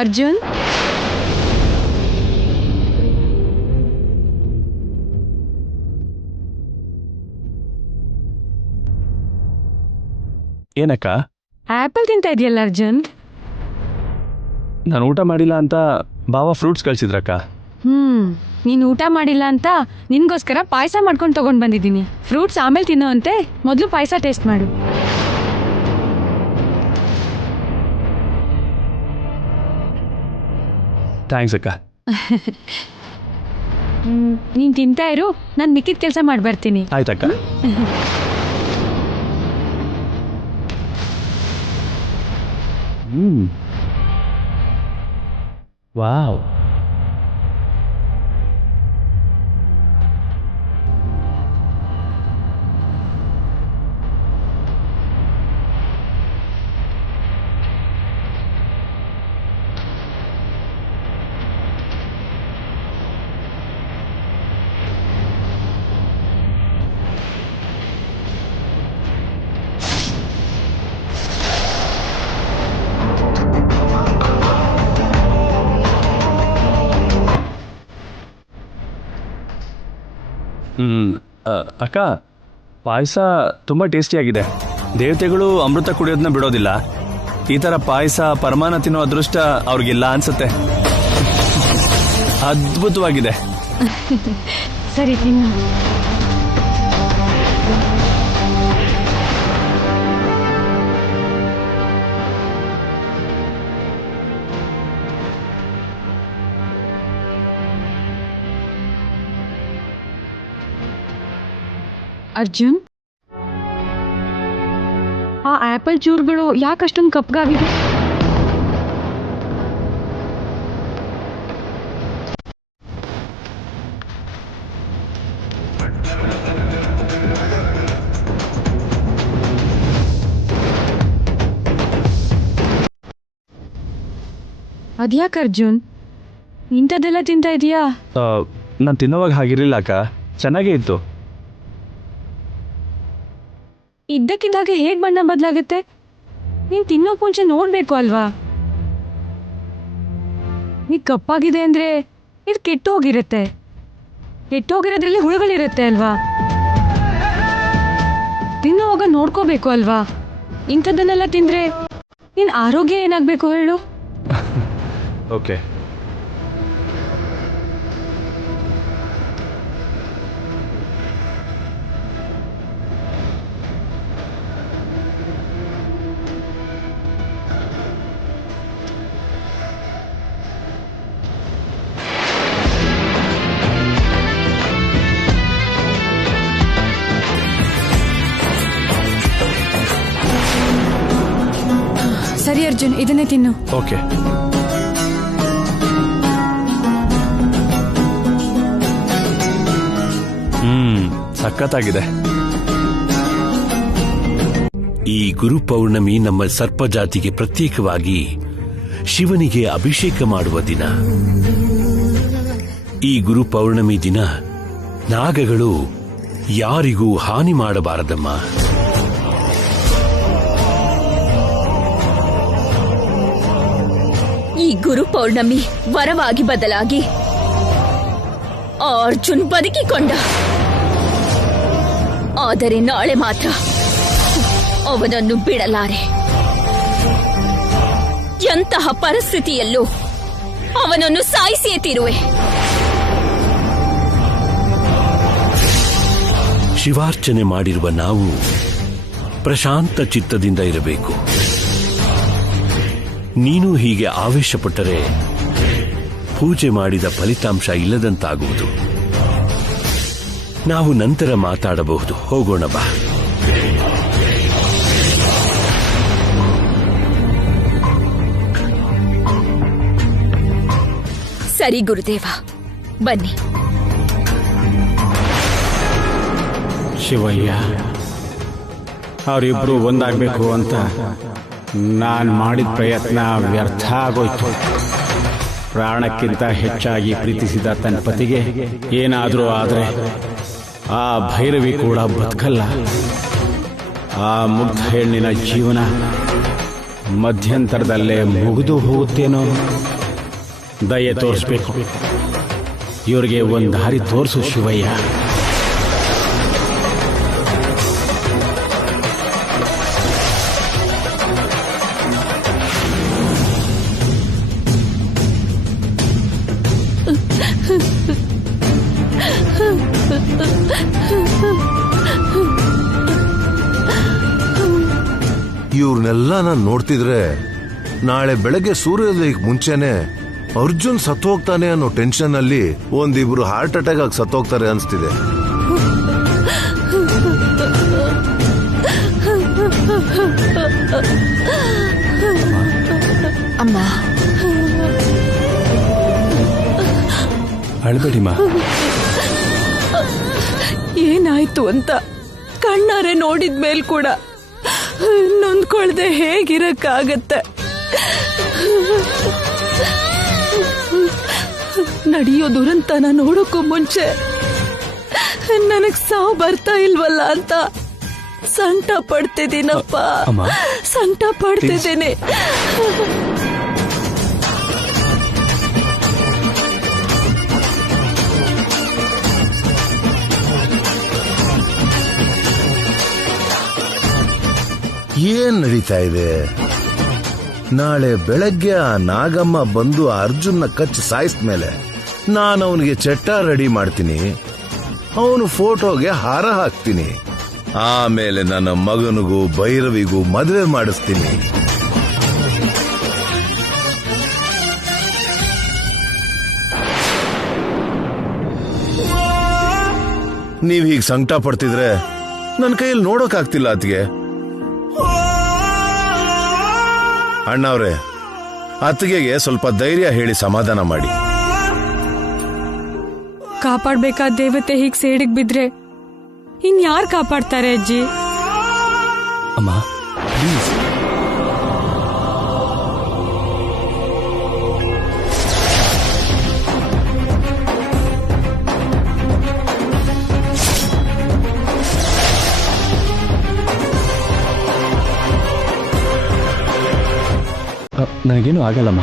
ಅರ್ಜುನ್, ಏನಕ್ಕ? ಆಪಲ್ ತಿಂತಾ ಇದೆಯಲ್ಲ ಅರ್ಜುನ್? ನಾನು ಊಟ ಮಾಡಿಲ್ಲ ಅಂತ ಬಾವ ಫ್ರೂಟ್ಸ್ ಕಳ್ಸಿದ್ರಕ್ಕ. ನೀನು ಊಟ ಮಾಡಿಲ್ಲ ಅಂತ ನಿನ್ಗೋಸ್ಕರ ಪಾಯಸ ಮಾಡ್ಕೊಂಡು ತಗೊಂಡು ಬಂದಿದ್ದೀನಿ. ಫ್ರೂಟ್ಸ್ ಆಮೇಲೆ ತಿನ್ನೋ ಅಂತೆ, ಮೊದಲು ಪಾಯಸ ಟೇಸ್ಟ್ ಮಾಡು. ಥ್ಯಾಂಕ್ಸ್ ಅಕ್ಕ. ನೀನು ತಿಂತಾ ಇರು, ನಾನು ಮಿಕ್ಕಿದ ಕೆಲಸ ಮಾಡಿ ಬರ್ತೀನಿ. ಆಯ್ತಕ್ಕ. ವಾವ್. ಅಕ್ಕ, ಪಾಯಸ ತುಂಬ ಟೇಸ್ಟಿಯಾಗಿದೆ. ದೇವತೆಗಳು ಅಮೃತ ಕುಡಿಯೋದನ್ನ ಬಿಡೋದಿಲ್ಲ. ಈ ಥರ ಪಾಯಸ ಪರಮಾನ ತಿನ್ನೋ ಅದೃಷ್ಟ ಅವ್ರಿಗಿಲ್ಲ ಅನ್ಸುತ್ತೆ. ಅದ್ಭುತವಾಗಿದೆ. ಸರಿ ತಿನ್ನು. ಅರ್ಜುನ್, ಆ ಆಪಲ್ ಚೂರುಗಳು ಯಾಕಷ್ಟೊಂದು ಕಪ್ಪಗಾಗಿದೆ? ಅದ್ಯಾಕೆ ಅರ್ಜುನ್ ಇಂಥದ್ದೆಲ್ಲ ತಿಂತಾ ಇದೀಯಾ? ನಾನು ತಿನ್ನೋವಾಗ ಹಾಗಿರಲಿಲ್ಲ ಅಕ್ಕ, ಚೆನ್ನಾಗೇ ಇತ್ತು. ಇದ್ದಕ್ಕಿದ್ದಾಗೆ ಹೇಗೆ ಬಣ್ಣ ಬದಲಾಗುತ್ತೆ? ನೀನು ತಿನ್ನೋಕೆ ಮುಂಚೆ ನೋಡಬೇಕು ಅಲ್ವಾ? ನೀ ಕಪ್ಪಾಗಿದೆ ಅಂದರೆ ಇದು ಕೆಟ್ಟೋಗಿರುತ್ತೆ. ಕೆಟ್ಟೋಗಿರೋದ್ರಲ್ಲಿ ಹುಳುಗಳಿರುತ್ತೆ ಅಲ್ವಾ? ತಿನ್ನೋವಾಗ ನೋಡ್ಕೋಬೇಕು ಅಲ್ವಾ? ಇಂಥದ್ದನ್ನೆಲ್ಲ ತಿಂದರೆ ನಿನ್ನ ಆರೋಗ್ಯ ಏನಾಗಬೇಕು ಹೇಳು? ಓಕೆ. ಸರಿ ಅರ್ಜುನ್, ಇದನ್ನೇ ತಿನ್ನು. ಓಕೆ. ಸಖತ್ತಾಗಿದೆ. ಈ ಗುರು ಪೌರ್ಣಮಿ ನಮ್ಮ ಸರ್ಪಜಾತಿಗೆ ಪ್ರತ್ಯೇಕವಾಗಿ ಶಿವನಿಗೆ ಅಭಿಷೇಕ ಮಾಡುವ ದಿನ. ಈ ಗುರು ಪೌರ್ಣಮಿ ದಿನ ನಾಗಗಳು ಯಾರಿಗೂ ಹಾನಿ ಮಾಡಬಾರದಮ್ಮ. ಈ ಗುರು ಪೌರ್ಣಮಿ ವರವಾಗಿ ಬದಲಾಗಿ ಅರ್ಜುನ್ ಬದುಕಿಕೊಂಡ. ಆದರೆ ನಾಳೆ ಮಾತ್ರ ಅವನನ್ನು ಬಿಡಲಾರೆ. ಎಂತಹ ಪರಿಸ್ಥಿತಿಯಲ್ಲೂ ಅವನನ್ನು ಸಾಯಿಸಿಯೇ ತೀರುವೆ. ಶಿವಾರ್ಚನೆ ಮಾಡಿರುವ ನಾವು ಪ್ರಶಾಂತ ಚಿತ್ತದಿಂದ ಇರಬೇಕು. ನೀನು ಹೀಗೆ ಆವೇಶಪಟ್ಟರೆ ಪೂಜೆ ಮಾಡಿದ ಫಲಿತಾಂಶ ಇಲ್ಲದಂತಾಗುವುದು. ನಾವು ನಂತರ ಮಾತಾಡಬಹುದು. ಹೋಗೋಣ ಬಾ. ಸರಿ ಗುರುದೇವ, ಬನ್ನಿ. ಶಿವಯ್ಯ, ಅವರಿಬ್ರು ಒಂದಾಗಬೇಕು ಅಂತ ನಾನು ಮಾಡಿದ ಪ್ರಯತ್ನ ವ್ಯರ್ಥ ಆಗೋಯ್ತು. ಪ್ರಾಣಕ್ಕಿಂತ ಹೆಚ್ಚಾಗಿ ಪ್ರೀತಿಸಿದ ತನ್ನ ಪತಿಗೆ ಏನಾದರೂ ಆದರೆ ಆ ಭೈರವಿ ಕೂಡ ಬದುಕಲ್ಲ. ಆ ಮುಗ್ಧ ಹೆಣ್ಣಿನ ಜೀವನ ಮಧ್ಯಂತರದಲ್ಲೇ ಮುಗಿದು ಹೋಗುತ್ತೇನೋ. ದಯೆ ತೋರಿಸ್ಬೇಕು. ಇವ್ರಿಗೆ ಒಂದು ದಾರಿ ತೋರಿಸು ಶಿವಯ್ಯ. ಇವ್ರನ್ನೆಲ್ಲ ನಾನು ನೋಡ್ತಿದ್ರೆ ನಾಳೆ ಬೆಳಗ್ಗೆ ಸೂರ್ಯೋದಯಕ್ಕೆ ಮುಂಚೆನೆ ಅರ್ಜುನ್ ಸತ್ತೋಗ್ತಾನೆ ಅನ್ನೋ ಟೆನ್ಷನ್ ಅಲ್ಲಿ ಒಂದಿಬ್ರು ಹಾರ್ಟ್ ಅಟ್ಯಾಕ್ ಆಗಿ ಸತ್ತೋಗ್ತಾರೆ ಅನ್ಸ್ತಿದೆ. ಅಮ್ಮ, ಅಳ್ಬೇಡಿಮ್ಮ. ಏನಾಯ್ತು ಅಂತ ಕಣ್ಣಾರೆ ನೋಡಿದ್ಮೇಲ್ ಕೂಡ ನೊಂದ್ಕೊಳ್ದೆ ಹೇಗಿರಕ್ಕಾಗತ್ತೆ? ನಡೆಯೋ ದುರಂತನ ನೋಡೋಕ್ಕೂ ಮುಂಚೆ ನನಗ್ ಸಾವು ಬರ್ತಾ ಇಲ್ವಲ್ಲ ಅಂತ ಸಂಕಟ ಪಡ್ತಿದ್ದೀನಪ್ಪ. ಸಂಕಟ ಪಡ್ತಿದ್ದೀನಿ. ಏನ್ ನಡೀತಾ ಇದೆ? ನಾಳೆ ಬೆಳಗ್ಗೆ ಆ ನಾಗಮ್ಮ ಬಂದು ಅರ್ಜುನ್ನ ಕಚ್ಚಿ ಸಾಯಿಸ್ಮೇಲೆ ನಾನು ಅವನಿಗೆ ಚಟ್ಟ ರೆಡಿ ಮಾಡ್ತೀನಿ, ಅವನು ಫೋಟೋಗೆ ಹಾರ ಹಾಕ್ತೀನಿ, ಆಮೇಲೆ ನನ್ನ ಮಗನಿಗೂ ಭೈರವಿಗೂ ಮದುವೆ ಮಾಡಿಸ್ತೀನಿ. ನೀವ್ ಹೀಗೆ ಸಂಕಟ ಪಡ್ತಿದ್ರೆ ನನ್ನ ಕೈಯಲ್ಲಿ ನೋಡೋಕಾಗ್ತಿಲ್ಲ ಅತ್ತಿಗೆ. ಅಣ್ಣವ್ರೆ, ಅತ್ತಿಗೆಗೆ ಸ್ವಲ್ಪ ಧೈರ್ಯ ಹೇಳಿ ಸಮಾಧಾನ ಮಾಡಿ. ಕಾಪಾಡ್ಬೇಕಾದ ದೇವತೆ ಹೀಗ್ ಸೇಡಿಗೆ ಬಿದ್ರೆ ಇನ್ಯಾರು ಕಾಪಾಡ್ತಾರೆ ಅಜ್ಜಿ? ಅಮ್ಮ ಪ್ಲೀಸ್. ನನಗೇನು ಆಗಲ್ಲಮ್ಮ.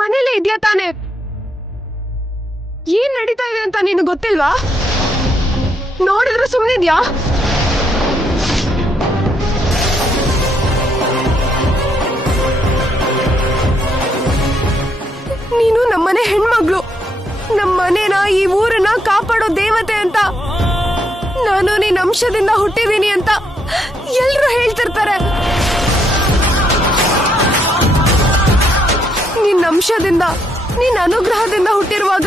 ಮನೇಲೆ ಇದ್ಯಾ ತಾನೆ? ಏನ್ ನಡೀತಾ ಇದೆ ಅಂತ ನೀನು ಗೊತ್ತಿಲ್ವಾ? ನೋಡಿದ್ರು ಸುಮ್ಮನಿದ್ಯಾ? ನೀನು ನಮ್ಮನೆ ಹೆಣ್ಮಗ್ಳು, ನಮ್ಮನೇನ ಈ ಊರನ್ನ ಕಾಪಾಡೋ ದೇವತೆ ಅಂತ, ನಾನು ನಿನ್ನ ಅಂಶದಿಂದ ಹುಟ್ಟಿದೀನಿ ಅಂತ ಎಲ್ರು ಹೇಳ್ತಿರ್ತಾರೆ. ನಿನ್ನ ಅಂಶದಿಂದ, ನಿನ್ನ ಅನುಗ್ರಹದಿಂದ ಹುಟ್ಟಿರುವಾಗ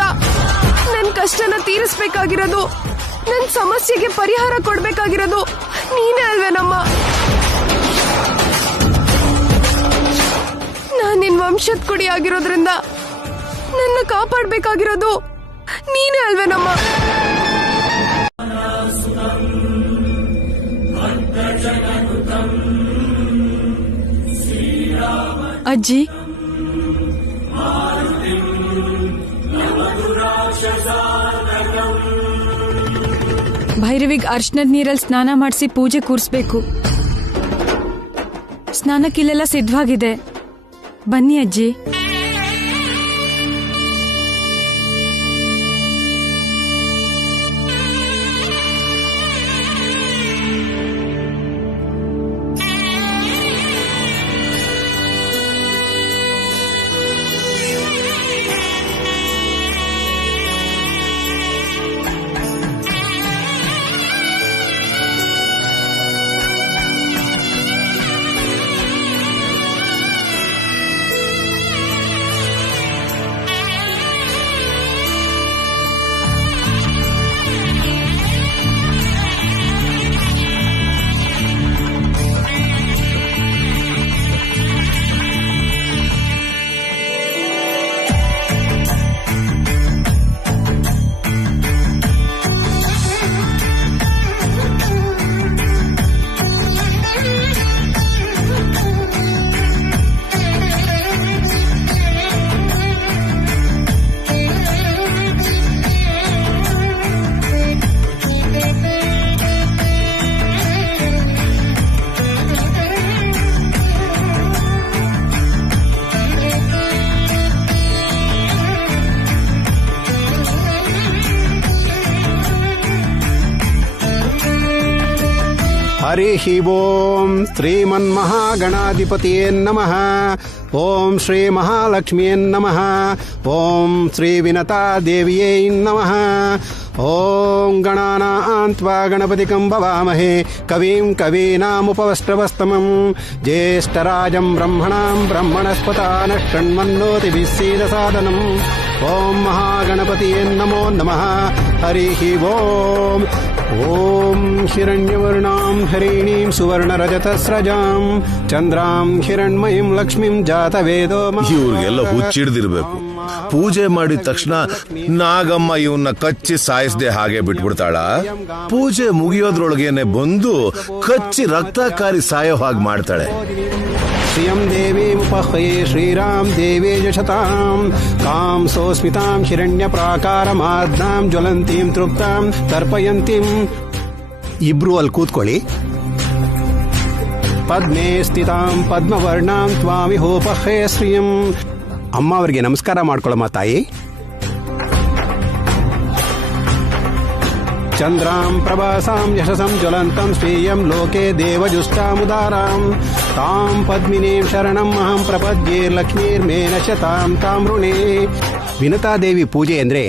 ನನ್ ಕಷ್ಟನ ತೀರಿಸ್ಬೇಕಾಗಿರೋದು, ನನ್ ಸಮಸ್ಯೆಗೆ ಪರಿಹಾರ ಕೊಡ್ಬೇಕಾಗಿರೋದು ನೀನೇ ಅಲ್ವೇನಮ್ಮ? ನಾನ್ ನಿನ್ ವಂಶದ ಕುಡಿ ಆಗಿರೋದ್ರಿಂದ ನನ್ನ ಕಾಪಾಡ್ಬೇಕಾಗಿರೋದು ನೀನೇ ಅಲ್ವೇನಮ್ಮ? ಅಜ್ಜಿ, ಭೈರವಿಗ್ ಅರ್ಶನದ ನೀರಲ್ಲಿ ಸ್ನಾನ ಮಾಡಿಸಿ ಪೂಜೆ ಕೂರಿಸ್ಬೇಕು. ಸ್ನಾನಕ್ಕಿಲ್ಲೆಲ್ಲ ಸಿದ್ಧವಾಗಿದೆ, ಬನ್ನಿ ಅಜ್ಜಿ. ಹರಿ ಓಂ ಶ್ರೀಮನ್ಮಹಾಗಣಾಧಿಪತಿಯೇ ನಮಃ. ಓಂ ಶ್ರೀ ಮಹಾಲಕ್ಷ್ಮಿಯೇ ನಮಃ. ಓಂ ಶ್ರೀ ವಿನತಾ ದೇವಿಯೇ ನಮಃ. ಓಂ ಗಣಾನಾನ್ತ್ವಾ ಗಣಪತಿಕಂ ಭವಾಮಹೇ ಕವಿಂ ಕವೀನಾಮುಪವಸ್ತ್ರವಸ್ತಮಂ ಜ್ಯೇಷ್ಠರಾಜಂ ಬ್ರಹ್ಮಣಾಂ ಬ್ರಹ್ಮಣಸ್ಪತಾನ ಷಣ್ಮನ್ನೋತಿಭಿಃ ಸೀದಸಾದನಂ. ಓಂ ಮಹಾಗಣಪತಿಯೇ ನಮೋ ನಮಃ. ಹರಿ ಓಂ. ಓಂ ಹಿರಣ್ಯವರ್ಣಾಂ ಹರಿಣೀಂ ಸುವರ್ಣರಜತಸ್ರಜಾಂ ಚಂದ್ರಾಂ ಹಿರಣ್ಮಯೀಂ ಲಕ್ಷ್ಮೀಂ ಜಾತವೇದೋ. ಇವ್ರಿಗೆಲ್ಲ ಹುಚ್ಚಿಡ್ದಿರ್ಬೇಕು. ಪೂಜೆ ಮಾಡಿದ ತಕ್ಷಣ ನಾಗಮ್ಮ ಇವನ್ನ ಕಚ್ಚಿ ಸಾಯಿಸದೆ ಹಾಗೆ ಬಿಟ್ಬಿಡ್ತಾಳ? ಪೂಜೆ ಮುಗಿಯೋದ್ರೊಳಗೇನೆ ಬಂದು ಕಚ್ಚಿ ರಕ್ತಕಾರಿ ಸಾಯೋ ಹಾಗೆ ಮಾಡ್ತಾಳೆ. ಶ್ರಿಯಂ ದೇವೀಮುಪಹ್ವಯೇ ಶ್ರೀರಾಮ್ ದೇವೇ ಯಶತಾಂ ಕಾಂ ಸೋಸ್ಮಿತಾಂ ಹಿರಣ್ಯ ಪ್ರಾಕಾರಮಾದ್ನಾಂ ಜ್ವಲಂತೀಂ ತೃಪ್ತಾಂ ತರ್ಪಯಂತೀಂ. ಇಬ್ರು ಅಲ್ಲಿ ಕೂತ್ಕೊಳ್ಳಿ. ಪದ್ಮೇ ಸ್ಥಿತಾಂ ಪದ್ಮವರ್ಣಾಂ ತ್ವಾಮಿಹೋಪಹ್ವೇ ಶ್ರಿಯಂ. ಅಮ್ಮ ಅವರಿಗೆ ನಮಸ್ಕಾರ ಮಾಡ್ಕೊಳ್ಳಮ್ಮ ತಾಯಿ. ಚಂದ್ರಾಂ ಪ್ರಭಾಸಾಂ ಯಶಸಂ ಜ್ವಲಂತಂ ಶ್ರೀಯಂ ಲೋಕೆ ದೇವಜುಷ್ಟಾಮುದಾರಾಂ ತಾಂ ಪದ್ಮಿನೀಂ ಶರಣಂ ಅಹಂ ಪ್ರಪದ್ಯೆ ಲಕ್ಷ್ಮೀರ್ಮೇನ ಶತಾಂ ತಾಂ ಋಣೇ. ವಿನತಾದೇವಿ ಪೂಜೆ ಅಂದರೆ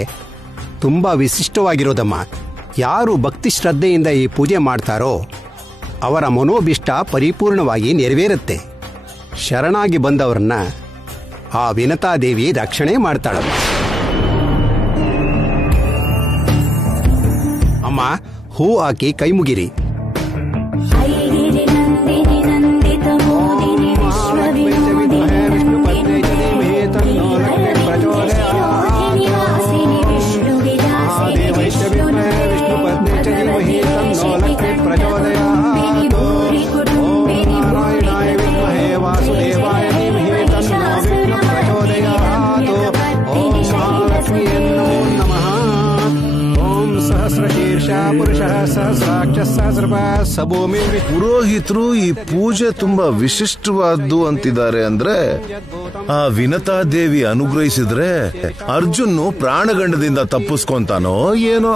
ತುಂಬ ವಿಶಿಷ್ಟವಾಗಿರೋದಮ್ಮ. ಯಾರು ಭಕ್ತಿ ಶ್ರದ್ಧೆಯಿಂದ ಈ ಪೂಜೆ ಮಾಡ್ತಾರೋ ಅವರ ಮನೋಭಿಷ್ಟ ಪರಿಪೂರ್ಣವಾಗಿ ನೆರವೇರುತ್ತೆ. ಶರಣಾಗಿ ಬಂದವರನ್ನ ಆ ವಿನತಾದೇವಿ ರಕ್ಷಣೆ ಮಾಡ್ತಾಳಮ್ಮ. ಅಮ್ಮ, ಹೂ ಹಾಕಿ ಕೈ ಮುಗಿರಿ. ಪುರೋಹಿತರು ಈ ಪೂಜೆ ತುಂಬಾ ವಿಶಿಷ್ಟವಾದ್ದು ಅಂತಿದ್ದಾರೆ. ಅಂದ್ರೆ ಆ ವಿನತಾದೇವಿ ಅನುಗ್ರಹಿಸಿದ್ರೆ ಅರ್ಜುನ್ ಪ್ರಾಣಗಂಡದಿಂದ ತಪ್ಪಿಸ್ಕೊಂತಾನೋ ಏನೋ.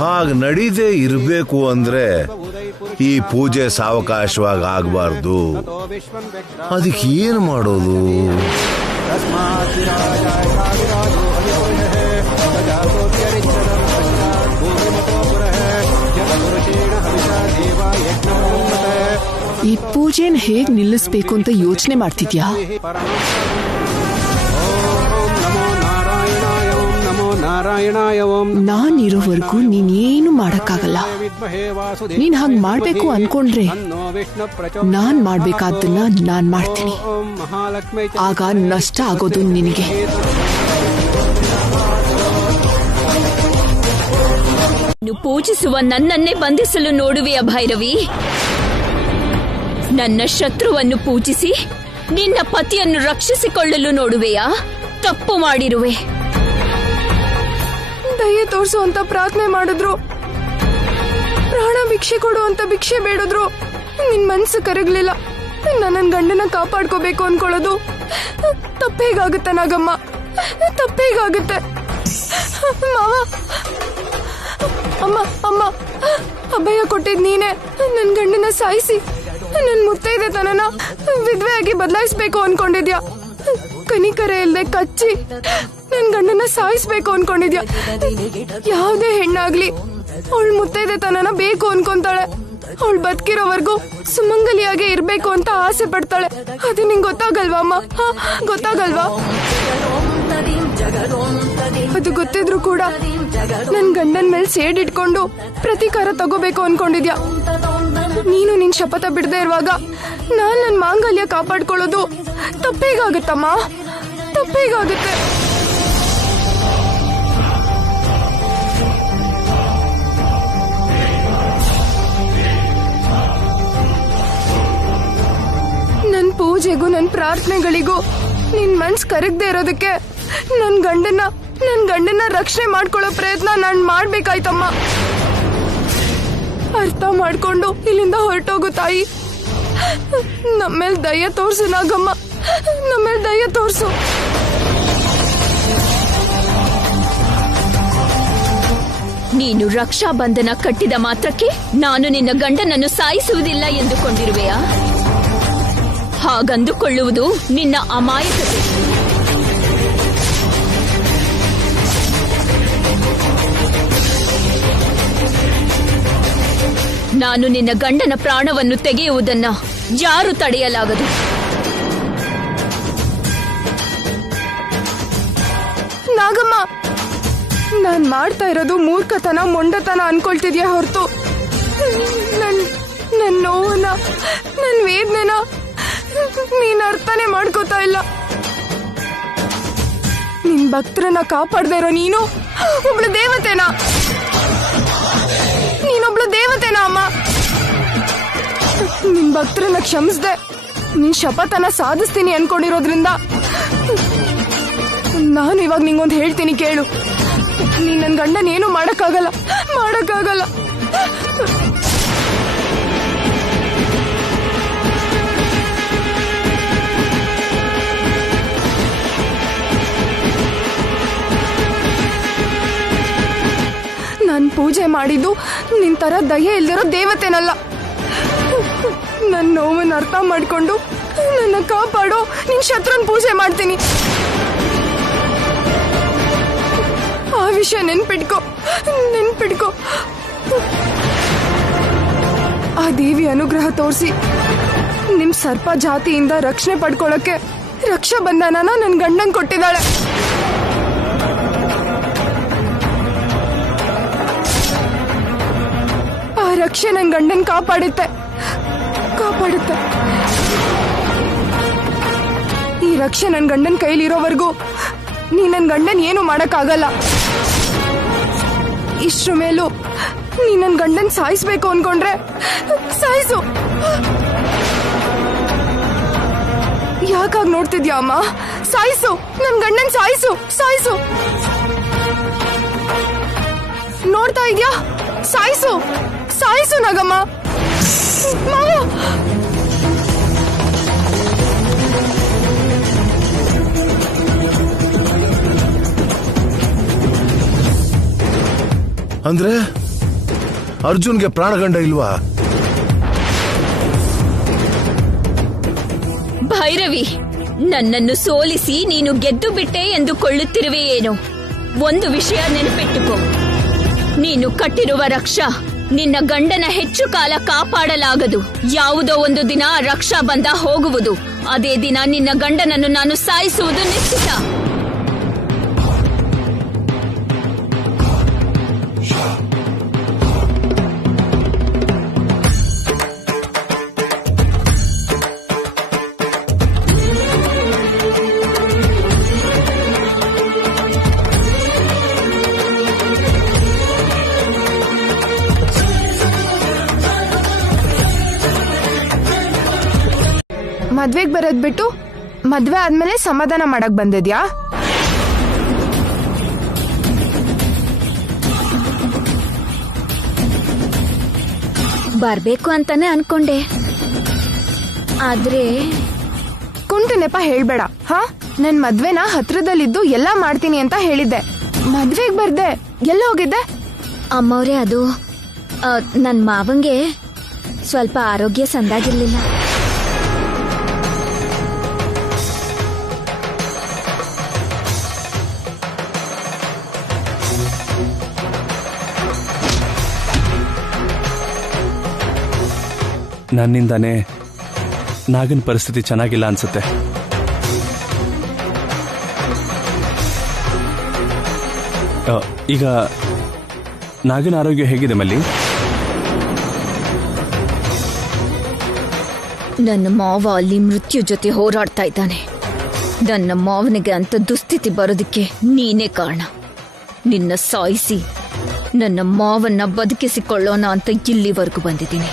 ಹಾಗ ನಡೀದೇ ಇರ್ಬೇಕು ಅಂದ್ರೆ ಈ ಪೂಜೆ ಸಾವಕಾಶವಾಗಿ ಆಗ್ಬಾರ್ದು. ಅದಕ್ಕೆ ಏನ್ ಮಾಡೋದು? ಈ ಪೂಜೆನ ಹೇಗ್ ನಿಲ್ಲಿಸ್ಬೇಕು ಅಂತ ಯೋಚನೆ ಮಾಡ್ತಿದ್ಯಾ? ನಾನಿರೋವರೆಗೂ ನೀನೇನು ಮಾಡಕ್ಕಾಗಲ್ಲ. ನೀನ್ ಹಂಗ್ ಮಾಡ್ಬೇಕು ಅನ್ಕೊಂಡ್ರೆ ನಾನ್ ಮಾಡ್ಬೇಕಾದ್ದನ್ನ ನಾನ್ ಮಾಡ್ತೀನಿ. ಆಗ ನಷ್ಟ ಆಗೋದು ನಿನಗೆ. ಪೂಜಿಸುವ ನನ್ನನ್ನೇ ಬಂಧಿಸಲು ನೋಡುವೆಯ ಭೈರವಿ? ನನ್ನ ಶತ್ರುವನ್ನು ಪೂಜಿಸಿ ನಿನ್ನ ಪತಿಯನ್ನು ರಕ್ಷಿಸಿಕೊಳ್ಳಲು ನೋಡುವೆಯಾ? ತಪ್ಪು ಮಾಡಿರುವೆ. ದಯೆ ತೋರಿಸು ಅಂತ ಪ್ರಾರ್ಥನೆ ಮಾಡಿದ್ರು, ಪ್ರಾಣ ಭಿಕ್ಷೆ ಕೊಡು ಅಂತ ಭಿಕ್ಷೆ ಬೇಡಿದ್ರು. ನಿನ್ ಮನ್ಸು ಕರಗ್ಲಿಲ್ಲ. ನನ್ನ ಗಂಡನ ಕಾಪಾಡ್ಕೋಬೇಕು ಅನ್ಕೊಳ್ಳೋದು ತಪ್ಪೇಗಾಗುತ್ತೆ ನಾಗಮ್ಮ, ತಪ್ಪೇಗಾಗುತ್ತೆ. ಮಾವ, ಅಮ್ಮ ಅಮ್ಮ, ಅಭಯ ಕೊಟ್ಟಿದ್ ನೀನೆ. ನನ್ ಗಂಡನ ಸಾಯಿಸಿ ನನ್ ಮುತ್ತೈದೆ ತನನ ವಿಧವೆಯಾಗಿ ಬದಲಾಯಿಸ್ಬೇಕು ಅನ್ಕೊಂಡಿದ್ಯಾ? ಕನಿಕರ ಇಲ್ದೆ ಕಚ್ಚಿ ನನ್ ಗಂಡನ ಸಾಯಿಸ್ಬೇಕು ಅನ್ಕೊಂಡಿದ್ಯಾ? ಯಾವುದೇ ಹೆಣ್ಣಾಗ್ಲಿ ಅವಳ ಮುತ್ತೈದೆ ತನನ ಬೇಕು ಅನ್ಕೊಂತಾಳೆ. ಅವಳು ಬದುಕಿರೋವರೆಗೂ ಸುಮಂಗಲಿಯಾಗೆ ಇರ್ಬೇಕು ಅಂತ ಆಸೆ ಪಡ್ತಾಳೆ. ಅದು ನಿಂಗೆ ಗೊತ್ತಾಗಲ್ವಾ ಅಮ್ಮ? ಗೊತ್ತಾಗಲ್ವಾ? ಅದು ಗೊತ್ತಿದ್ರು ಕೂಡ ನನ್ ಗಂಡನ್ ಮೇಲೆ ಸೇಡಿಟ್ಕೊಂಡು ಪ್ರತೀಕಾರ ತಗೋಬೇಕು ಅನ್ಕೊಂಡಿದ್ಯಾ? ನೀನು ನಿನ್ ಶಪಥ ಬಿಡದೆ ಇರುವಾಗ ನಾನ್ ನನ್ ಮಾಂಗಲ್ಯ ಕಾಪಾಡ್ಕೊಳ್ಳೋದು ತಪ್ಪೇಗಾಗುತ್ತಮ್ಮ, ತಪ್ಪೇಗಾಗುತ್ತೆ. ನನ್ ಪೂಜೆಗೂ ನನ್ ಪ್ರಾರ್ಥನೆಗಳಿಗೂ ನಿನ್ ಮನ್ಸ್ ಕರಗದೆ ಇರೋದಕ್ಕೆ ನನ್ ಗಂಡನ ರಕ್ಷಣೆ ಮಾಡ್ಕೊಳ್ಳೋ ಪ್ರಯತ್ನ ನಾನ್ ಮಾಡ್ಬೇಕಾಯ್ತಮ್ಮ. ಅರ್ಥ ಮಾಡ್ಕೊಂಡು ಇಲ್ಲಿಂದ ಹೊರಟೋಗು ತಾಯಿ. ನಮ್ಮೇಲ್ ದಯ ತೋರ್ಸು ನಾಗಮ್ಮ, ನಮ್ಮೇಲ್ ದಯ ತೋರ್ಸು. ನೀನು ರಕ್ಷಾ ಬಂಧನ ಕಟ್ಟಿದ ಮಾತ್ರಕ್ಕೆ ನಾನು ನಿನ್ನ ಗಂಡನನ್ನು ಸಾಯಿಸುವುದಿಲ್ಲ ಎಂದುಕೊಂಡಿರುವೆಯಾ? ಹಾಗಂದುಕೊಳ್ಳುವುದು ನಿನ್ನ ಅಮಾಯಕತೆ. ನಾನು ನಿನ್ನ ಗಂಡನ ಪ್ರಾಣವನ್ನು ತೆಗೆಯುವುದನ್ನ ಯಾರು ತಡೆಯಲಾಗದು. ನಾಗಮ್ಮ, ನಾನ್ ಮಾಡ್ತಾ ಇರೋದು ಮೂರ್ಖತನ, ಮೊಂಡತನ ಅನ್ಕೊಳ್ತಿದ್ಯಾ ಹೊರತು ನನ್ ನೋವನ್ನ, ನನ್ ವೇದನೆನ ನೀನ್ ಅರ್ಥನೇ ಮಾಡ್ಕೋತಾ ಇಲ್ಲ. ನಿನ್ ಭಕ್ತರನ್ನ ಕಾಪಾಡ್ದೇ ಇರೋ ನೀನು ಒಬ್ಳು ದೇವತೆನಾ? ನೀನೊಬ್ಳು ದೇವತೆನಾ ಅಮ್ಮ? ನಿನ್ ಭಕ್ತರನ್ನ ಕ್ಷಮಿಸ್ದೆ ನಿನ್ ಶಪಥನ ಸಾಧಿಸ್ತೀನಿ ಅನ್ಕೊಂಡಿರೋದ್ರಿಂದ ನಾನು ಇವಾಗ ನಿಂಗೊಂದು ಹೇಳ್ತೀನಿ ಕೇಳು. ನೀನ್ ನನ್ ಗಂಡನ ಏನು ಮಾಡಕ್ಕಾಗಲ್ಲ. ನಾನ್ ಪೂಜೆ ಮಾಡಿದ್ದು ನಿನ್ ತರ ದಯೆ ಇಲ್ದಿರೋ ದೇವತೆನಲ್ಲ. ನನ್ನ ನೋವನ್ನ ಅರ್ಥ ಮಾಡ್ಕೊಂಡು ನನ್ನ ಕಾಪಾಡೋ ನಿನ್ ಶತ್ರುನ್ ಪೂಜೆ ಮಾಡ್ತೀನಿ. ಆ ವಿಷಯ ನೆನ್ಪಿಟ್ಕೋ. ಆ ದೇವಿ ಅನುಗ್ರಹ ತೋರಿಸಿ ನಿಮ್ ಸರ್ಪ ಜಾತಿಯಿಂದ ರಕ್ಷಣೆ ಪಡ್ಕೊಳಕ್ಕೆ ರಕ್ಷಾ ಬಂಧನನ ನನ್ ಗಂಡಂಗ್ ಕೊಟ್ಟಿದ್ದಾಳೆ. ಆ ರಕ್ಷೆ ನನ್ ಗಂಡನ್ ಕಾಪಾಡುತ್ತೆ. ಈ ರಕ್ಷೆ ನನ್ ಗಂಡನ್ ಕೈಲಿರೋವರೆಗೂ ನೀ ನನ್ ಗಂಡನ್ ಏನು ಮಾಡಕ್ಕಾಗಲ್ಲ. ಇಷ್ಟ್ರ ಮೇಲೂ ನೀ ನನ್ ಗಂಡನ್ ಸಾಯಿಸ್ಬೇಕು ಅನ್ಕೊಂಡ್ರೆ ಸಾಯಿಸು. ಯಾಕಾಗ್ ನೋಡ್ತಿದ್ಯಾ ಅಮ್ಮ? ಸಾಯಿಸು, ನನ್ ಗಂಡನ್ ಸಾಯಿಸು. ನೋಡ್ತಾ ಇದ್ಯಾ? ಸಾಯಿಸು ನಾಗಮ್ಮ. ಮಾವ, ಅಂದ್ರೆ ಅರ್ಜುನ್ಗೆ ಪ್ರಾಣಗಂಡ ಇಲ್ವಾ? ಭೈರವಿ, ನನ್ನನ್ನು ಸೋಲಿಸಿ ನೀನು ಗೆದ್ದು ಬಿಟ್ಟೆ ಎಂದುಕೊಳ್ಳುತ್ತಿರುವೆಯೇನೋ? ಒಂದು ವಿಷಯ ನೆನಪಿಟ್ಟುಕೋ. ನೀನು ಕಟ್ಟಿರುವ ರಕ್ಷಾ ನಿನ್ನ ಗಂಡನ ಹೆಚ್ಚು ಕಾಲ ಕಾಪಾಡಲಾಗದು. ಯಾವುದೋ ಒಂದು ದಿನ ರಕ್ಷಾ ಬಂಧ ಹೋಗುವುದು. ಅದೇ ದಿನ ನಿನ್ನ ಗಂಡನನ್ನು ನಾನು ಸಾಯಿಸುವುದು ನಿಶ್ಚಿತ. ಮದ್ವೆಗ್ ಬರೋದ್ ಬಿಟ್ಟು ಮದ್ವೆ ಆದ್ಮೇಲೆ ಸಮಾಧಾನ ಮಾಡಕ್ ಬಂದಿದ್ಯಾ? ಬರ್ಬೇಕು ಅಂತಾನೆ ಅನ್ಕೊಂಡೆ, ಆದ್ರೆ ಕುಂಟು ನೆಪ ಹೇಳ್ಬೇಡ. ನನ್ ಮದ್ವೆನ ಹತ್ರದಲ್ಲಿದ್ದು ಎಲ್ಲಾ ಮಾಡ್ತೀನಿ ಅಂತ ಹೇಳಿದ್ದೆ. ಮದ್ವೆಗ್ ಬರ್ದೆ, ಎಲ್ಲ ಹೋಗಿದ್ದೆ? ಅಮ್ಮವ್ರೆ, ಅದು ನನ್ ಮಾವಂಗೆ ಸ್ವಲ್ಪ ಆರೋಗ್ಯ ಸಂದಾಗಿರ್ಲಿಲ್ಲ. ನನ್ನಿಂದಾನೇ ನಾಗನ್ ಪರಿಸ್ಥಿತಿ ಚೆನ್ನಾಗಿಲ್ಲ ಅನ್ಸುತ್ತೆ. ಈಗ ನಾಗನ ಆರೋಗ್ಯ ಹೇಗಿದೆ ಮಲ್ಲಿ? ನನ್ನ ಮಾವ ಅಲ್ಲಿ ಮೃತ್ಯು ಜೊತೆ ಹೋರಾಡ್ತಾ ಇದ್ದಾನೆ. ನನ್ನ ಮಾವನಿಗೆ ಅಂತ ದುಸ್ಥಿತಿ ಬರೋದಕ್ಕೆ ನೀನೇ ಕಾರಣ. ನಿನ್ನ ಸಾಯಿಸಿ ನನ್ನ ಮಾವನ್ನ ಬದುಕಿಸಿಕೊಳ್ಳೋಣ ಅಂತ ಇಲ್ಲಿವರೆಗೂ ಬಂದಿದ್ದೀನಿ.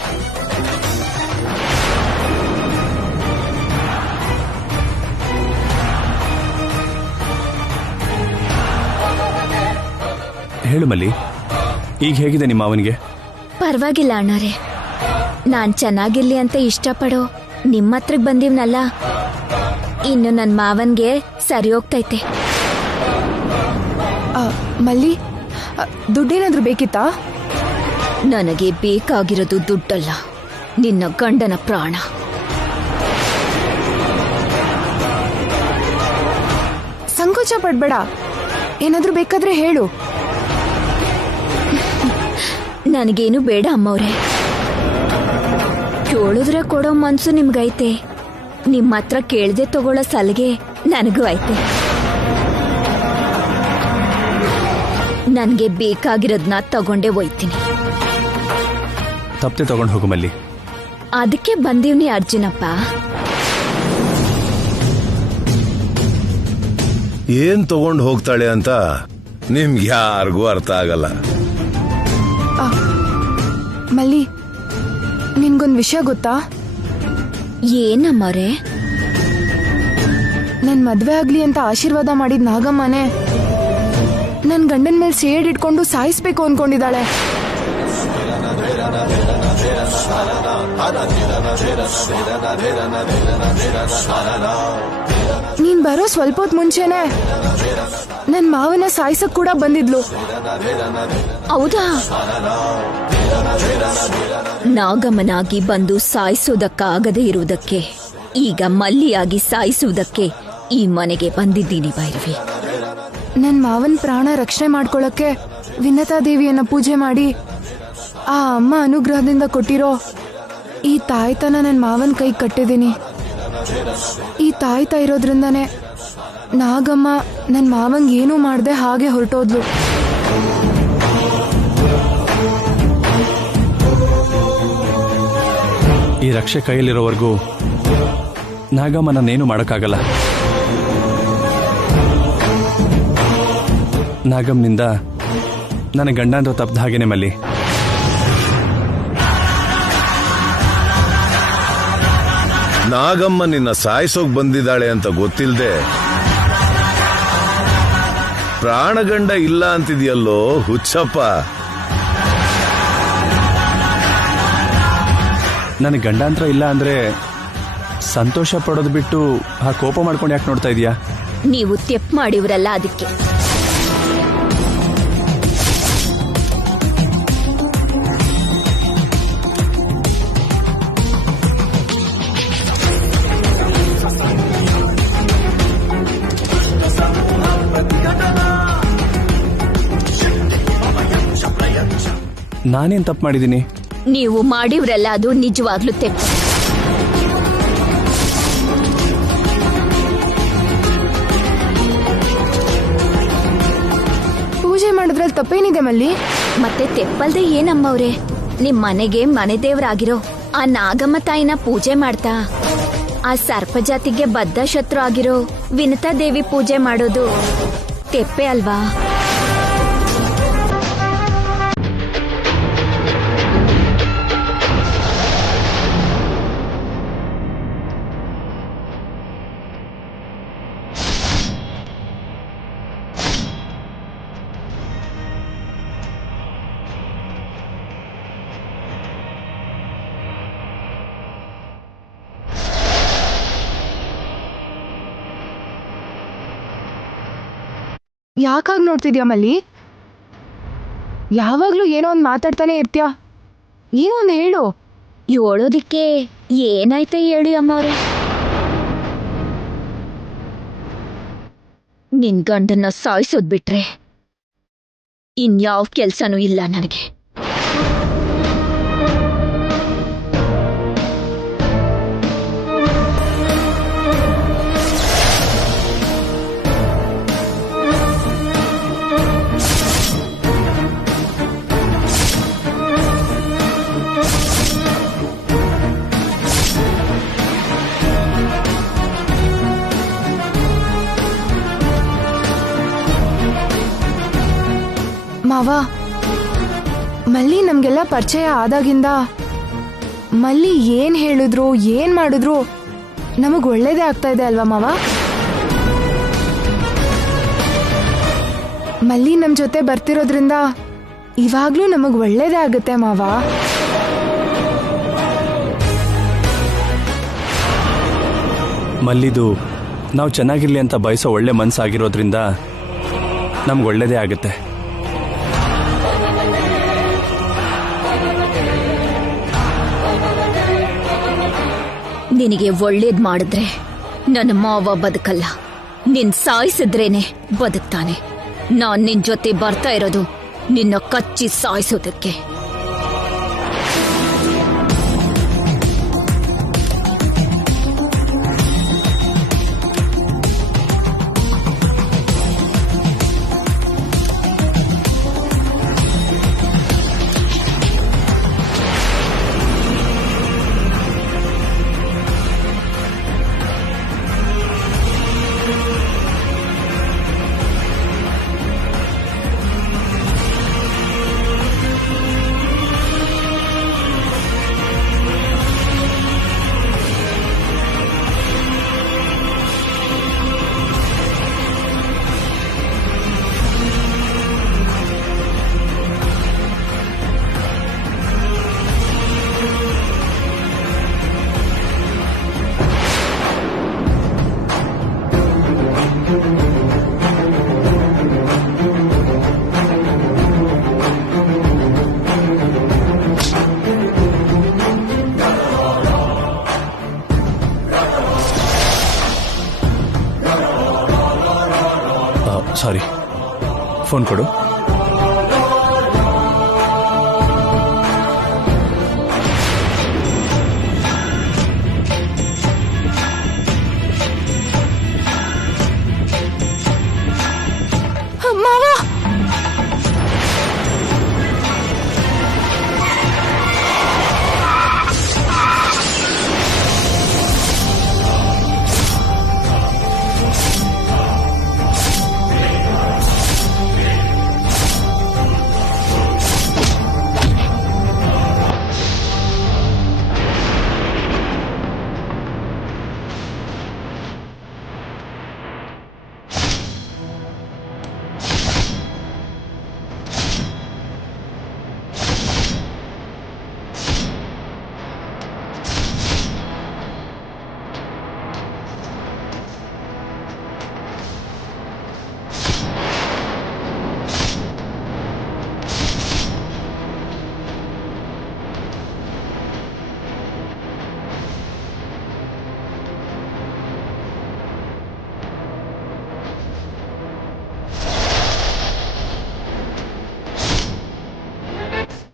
ಹೇಳು ಮಲ್ಲಿ, ಈಗ ಹೇಗಿದೆ ನಿಮ್ಮ ಮಾವನಿಗೆ? ಪರವಾಗಿಲ್ಲ ಅಣ್ಣಾರೆ. ನಾನ್ ಚೆನ್ನಾಗಿರ್ಲಿ ಅಂತ ಇಷ್ಟಪಡೋ ನಿಮ್ಮ ಹತ್ರಕ್ ಬಂದಿವ್ನಲ್ಲ, ಇನ್ನು ನನ್ನ ಮಾವನ್ಗೆ ಸರಿ ಹೋಗ್ತೈತೆ. ಮಲ್ಲಿ, ದುಡ್ಡೇನಾದ್ರೂ ಬೇಕಿತ್ತಾ? ನನಗೆ ಬೇಕಾಗಿರೋದು ದುಡ್ಡಲ್ಲ, ನಿನ್ನ ಗಂಡನ ಪ್ರಾಣ. ಸಂಕೋಚ ಪಡ್ಬೇಡ, ಏನಾದ್ರೂ ಬೇಕಾದ್ರೆ ಹೇಳು. ನನಗೇನು ಬೇಡ ಅಮ್ಮವ್ರೆ. ಕೇಳಿದ್ರೆ ಕೊಡೋ ಮನ್ಸು ನಿಮ್ಗೈತೆ, ನಿಮ್ಮ ಹತ್ರ ಕೇಳ್ದೆ ತಗೊಳ್ಳೋ ಸಲಿಗೆ ನನಗೂ ಐತೆ. ನನಗೆ ಬೇಕಾಗಿರೋದ್ನ ತಗೊಂಡೇ ಹೋಯ್ತೀನಿ. ತಪ್ಪದೆ ತಗೊಂಡು ಹೋಗು ಮಲ್ಲಿ. ಅದಕ್ಕೆ ಬಂದೀವ್ನಿ ಅರ್ಜುನಪ್ಪ. ಏನ್ ತಗೊಂಡು ಹೋಗ್ತಾಳೆ ಅಂತ ನಿಮ್ಗೆ ಯಾರಿಗೂ ಅರ್ಥ ಆಗಲ್ಲ. ಮಲ್ಲಿ, ನಿನ್ಗೊಂದ್ ವಿಷಯ ಗೊತ್ತಾ? ಏನಮ್ಮವ್ರೆ? ನನ್ ಮದ್ವೆ ಆಗ್ಲಿ ಅಂತ ಆಶೀರ್ವಾದ ಮಾಡಿದ್ ನಾಗಮ್ಮನೆ ನನ್ ಗಂಡನ್ ಮೇಲೆ ಸೇಡ್ ಇಟ್ಕೊಂಡು ಸಾಯಿಸ್ಬೇಕು ಅನ್ಕೊಂಡಿದ್ದಾಳೆ. ನೀನ್ ಬರೋ ಸ್ವಲ್ಪ ಹೊತ್ತು ಮುಂಚೆನೆ ನನ್ ಮಾವನ ಸಾಯಿಸಕ್ ಕೂಡ ಬಂದಿದ್ಲು. ಹೌದಾ? ನಾಗಮ್ಮನಾಗಿ ಬಂದು ಸಾಯಿಸೋದಕ್ಕಾಗದೇ ಇರುವುದಕ್ಕೆ ಈಗ ಮಲ್ಲಿಯಾಗಿ ಸಾಯಿಸುವುದಕ್ಕೆ ಈ ಮನೆಗೆ ಬಂದಿದ್ದೀನಿ ಭೈರವಿ. ನನ್ ಮಾವನ್ ಪ್ರಾಣ ರಕ್ಷಣೆ ಮಾಡ್ಕೊಳಕ್ಕೆ ವಿನತಾ ದೇವಿಯನ್ನ ಪೂಜೆ ಮಾಡಿ ಆ ಅಮ್ಮ ಅನುಗ್ರಹದಿಂದ ಕೊಟ್ಟಿರೋ ಈ ತಾಯ್ತನ ನನ್ ಮಾವನ್ ಕೈ ಕಟ್ಟಿದ್ದೀನಿ. ಈ ತಾಯ್ತ ಇರೋದ್ರಿಂದಾನೆ ನಾಗಮ್ಮ ನನ್ ಮಾವಂಗ್ ಏನೂ ಮಾಡ್ದೆ ಹಾಗೆ ಹೊರಟೋದ್ಲು. ಈ ರಕ್ಷೆ ಕೈಯಲ್ಲಿರೋವರೆಗೂ ನಾಗಮ್ಮ ನನ್ನೇನು ಮಾಡೋಕ್ಕಾಗಲ್ಲ. ನಾಗಮ್ಮನಿಂದ ನನ್ನ ಗಂಡ ಅಂತ ತಪ್ಪದ ಹಾಗೇನೆ ಮಲ್ಲಿ. ನಾಗಮ್ಮ ನಿನ್ನ ಸಾಯಿಸೋಕ್ ಬಂದಿದ್ದಾಳೆ ಅಂತ ಗೊತ್ತಿಲ್ದೆ ಪ್ರಾಣಗಂಡ ಇಲ್ಲ ಅಂತಿದ್ಯಲ್ಲೋ ಹುಚ್ಚಪ್ಪ. ನನಗೆ ಗಂಡಾಂತರ ಇಲ್ಲ ಅಂದ್ರೆ ಸಂತೋಷ ಪಡೋದು ಬಿಟ್ಟು ಆ ಕೋಪ ಮಾಡ್ಕೊಂಡು ಯಾಕೆ ನೋಡ್ತಾ ಇದೀಯಾ? ನೀವು ತೆಪ್ ಮಾಡಿವ್ರಲ್ಲ ಅದಕ್ಕೆ. ನಾನೇನ್ ತಪ್ಪು ಮಾಡಿದ್ದೀನಿ? ನೀವು ಮಾಡಿವ್ರಲ್ಲ ಅದು ನಿಜವಾಗ್ಲೂ ತೆಪ್ಪು. ಪೂಜೆ ಮಾಡಿದ್ರಲ್ಲಿ ತಪ್ಪೇನಿದೆ ಮಲ್ಲಿ? ಮತ್ತೆ ತೆಪ್ಪಲ್ದೆ ಏನಮ್ಮವ್ರೆ, ನಿಮ್ ಮನೆಗೆ ಮನೆ ದೇವರಾಗಿರೋ ಆ ನಾಗಮ್ಮ ತಾಯಿನ ಪೂಜೆ ಮಾಡ್ತಾ ಆ ಸರ್ಪ ಜಾತಿಗೆ ಬದ್ಧ ಶತ್ರು ಆಗಿರೋ ವಿನತಾ ದೇವಿ ಪೂಜೆ ಮಾಡೋದು ತೆಪ್ಪೆ ಅಲ್ವಾ? ಯಾಕಾಗ್ ನೋಡ್ತಿದ್ಯಾ ಮಲ್ಲಿ? ಯಾವಾಗ್ಲೂ ಏನೋ ಒಂದ್ ಮಾತಾಡ್ತಾನೆ ಇರ್ತೀಯ. ಏನೋ ಒಂದ್ ಹೇಳು. ಹೇಳೋದಿಕ್ಕೆ ಏನಾಯ್ತ ಹೇಳಿ ಅಮ್ಮವ್ರೆ? ನಿನ್ ಗಂಡನ್ನ ಸಾಯಿಸೋದ್ ಬಿಟ್ರೆ ಇನ್ಯಾವ ಕೆಲ್ಸನೂ ಇಲ್ಲ ನನಗೆ. ಮಾವ, ಮಲ್ಲಿ ನಮ್ಗೆಲ್ಲ ಪರಿಚಯ ಆದಾಗಿಂದ ಮಲ್ಲಿ ಏನ್ ಹೇಳಿದ್ರು ಏನ್ ಮಾಡಿದ್ರು ನಮಗ್ ಒಳ್ಳೇದೇ ಆಗ್ತಾ ಇದೆ ಅಲ್ವಾ ಮಾವ? ಮಲ್ಲಿ ನಮ್ ಜೊತೆ ಬರ್ತಿರೋದ್ರಿಂದ ಇವಾಗ್ಲೂ ನಮಗ್ ಒಳ್ಳೇದೇ ಆಗುತ್ತೆ ಮಾವ. ಮಲ್ಲಿದು ನಾವು ಚೆನ್ನಾಗಿರ್ಲಿ ಅಂತ ಬಯಸೋ ಒಳ್ಳೆ ಮನ್ಸಾಗಿರೋದ್ರಿಂದ ನಮ್ಗೆ ಒಳ್ಳೇದೇ ಆಗುತ್ತೆ. ನಿನಗೆ ಒಳ್ಳೇದ್ ಮಾಡಿದ್ರೆ ನನ್ನ ಮಾವ ಬದುಕಲ್ಲ, ನಿನ್ ಸಾಯಿಸಿದ್ರೇನೆ ಬದುಕ್ತಾನೆ. ನಾನ್ ನಿನ್ ಜೊತೆ ಬರ್ತಾ ಇರೋದು ನಿನ್ನ ಕಚ್ಚಿ ಸಾಯಿಸೋದಕ್ಕೆ. ಸಾರಿ, ಫೋನ್ ಕೊಡು.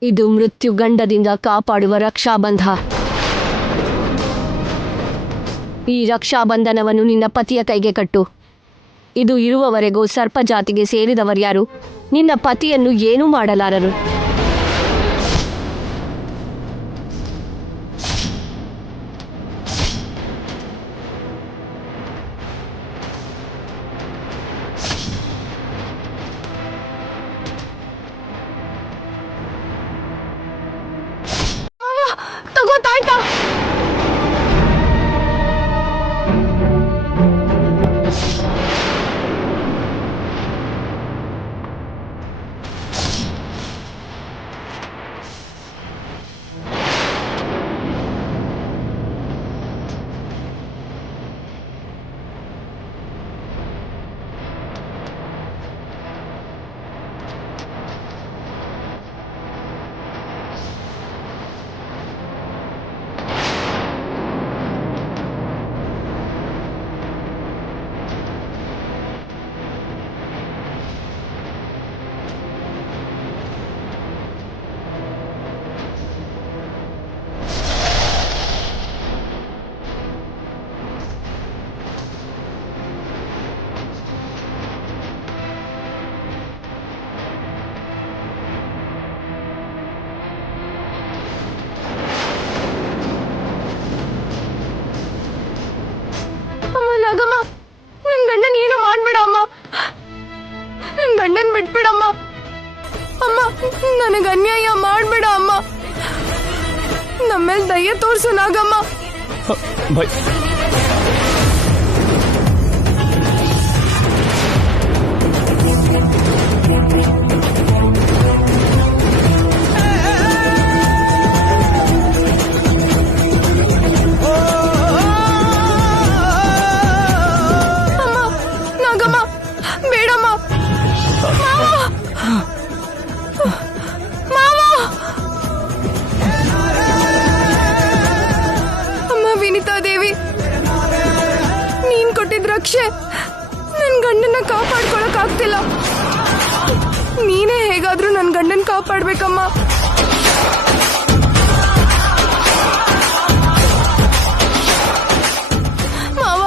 ಇದು ಮೃತ್ಯು ಗಂಡದಿಂದ ಕಾಪಾಡುವ ರಕ್ಷಾಬಂಧ. ಈ ರಕ್ಷಾಬಂಧನವನ್ನು ನಿನ್ನ ಪತಿಯ ಕೈಗೆ ಕಟ್ಟು. ಇದು ಇರುವವರೆಗೂ ಸರ್ಪ ಜಾತಿಗೆ ಸೇರಿದವರ್ಯಾರು ನಿನ್ನ ಪತಿಯನ್ನು ಏನೂ ಮಾಡಲಾರರು. ತಗೋತಾಯ್ತಾ? ನಾಗಮ್ಮ, ನನ್ ಗಂಡನ್ ಏನು ಮಾಡ್ಬೇಡ ಅಮ್ಮ. ನನ್ ಗಂಡನ್ ಬಿಟ್ಬಿಡಮ್ಮ. ಅಮ್ಮ, ನನಗೆ ಅನ್ಯಾಯ ಮಾಡ್ಬೇಡ ಅಮ್ಮ. ನಮ್ಮೇಲ್ ದಯೆ ತೋರ್ಸು ನಾಗಮ್ಮ. ಬೈ. ವಿನಿತಾ ದೇವಿ, ಕಾಪಾಡ್ಬೇಕಮ್ಮ. ಮಾವ,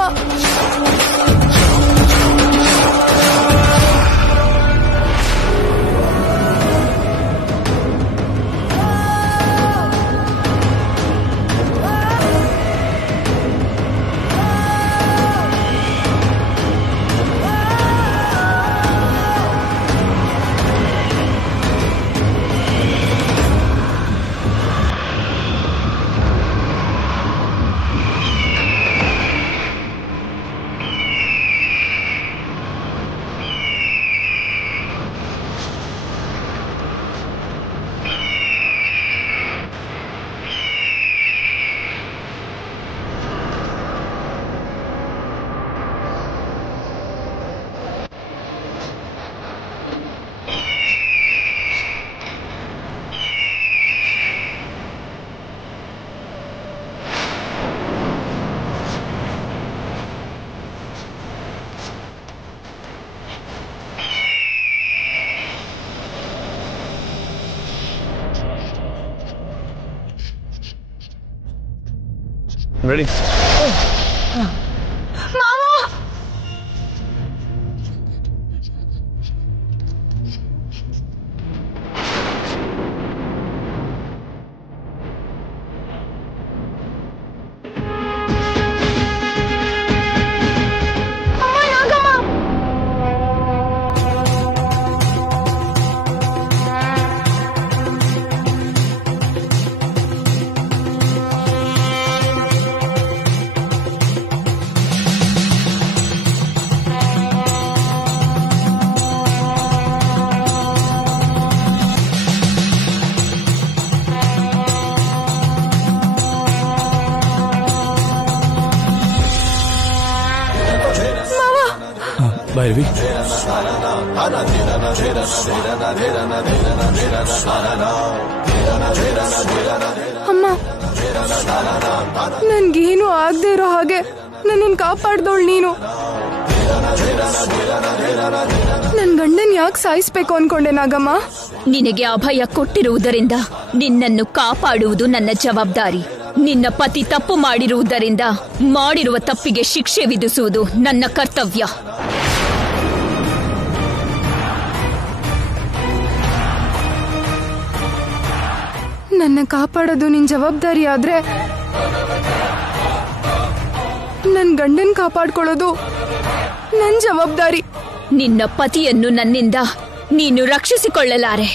ರೆಡಿ? ಭೈರವಿ, ಅಮ್ಮ, ನನ್ಗೇನು ಆಗದೆ ಇರೋ ಹಾಗೆ ನನ್ನನ್ನು ಕಾಪಾಡ್ದವಳು ನೀನು. ನನ್ ಗಂಡನ್ ಯಾಕೆ ಸಾಯಿಸ್ಬೇಕು ಅನ್ಕೊಂಡೆ ನಾಗಮ್ಮ? ನಿನಗೆ ಅಭಯ ಕೊಟ್ಟಿರುವುದರಿಂದ ನಿನ್ನನ್ನು ಕಾಪಾಡುವುದು ನನ್ನ ಜವಾಬ್ದಾರಿ. ನಿನ್ನ ಪತಿ ತಪ್ಪು ಮಾಡಿರುವುದರಿಂದ ಮಾಡಿರುವ ತಪ್ಪಿಗೆ ಶಿಕ್ಷೆ ವಿಧಿಸುವುದು ನನ್ನ ಕರ್ತವ್ಯ. ನನ್ನ ಕಾಪಾಡೋದು ನಿನ್ ಜವಾಬ್ದಾರಿ ಆದ್ರೆ ನನ್ ಗಂಡನ್ ಕಾಪಾಡ್ಕೊಳ್ಳೋದು ನನ್ ಜವಾಬ್ದಾರಿ. ನಿನ್ನ ಪತಿಯನ್ನು ನನ್ನಿಂದ ನೀನು ರಕ್ಷಿಸಿಕೊಳ್ಳಲಾರೆ.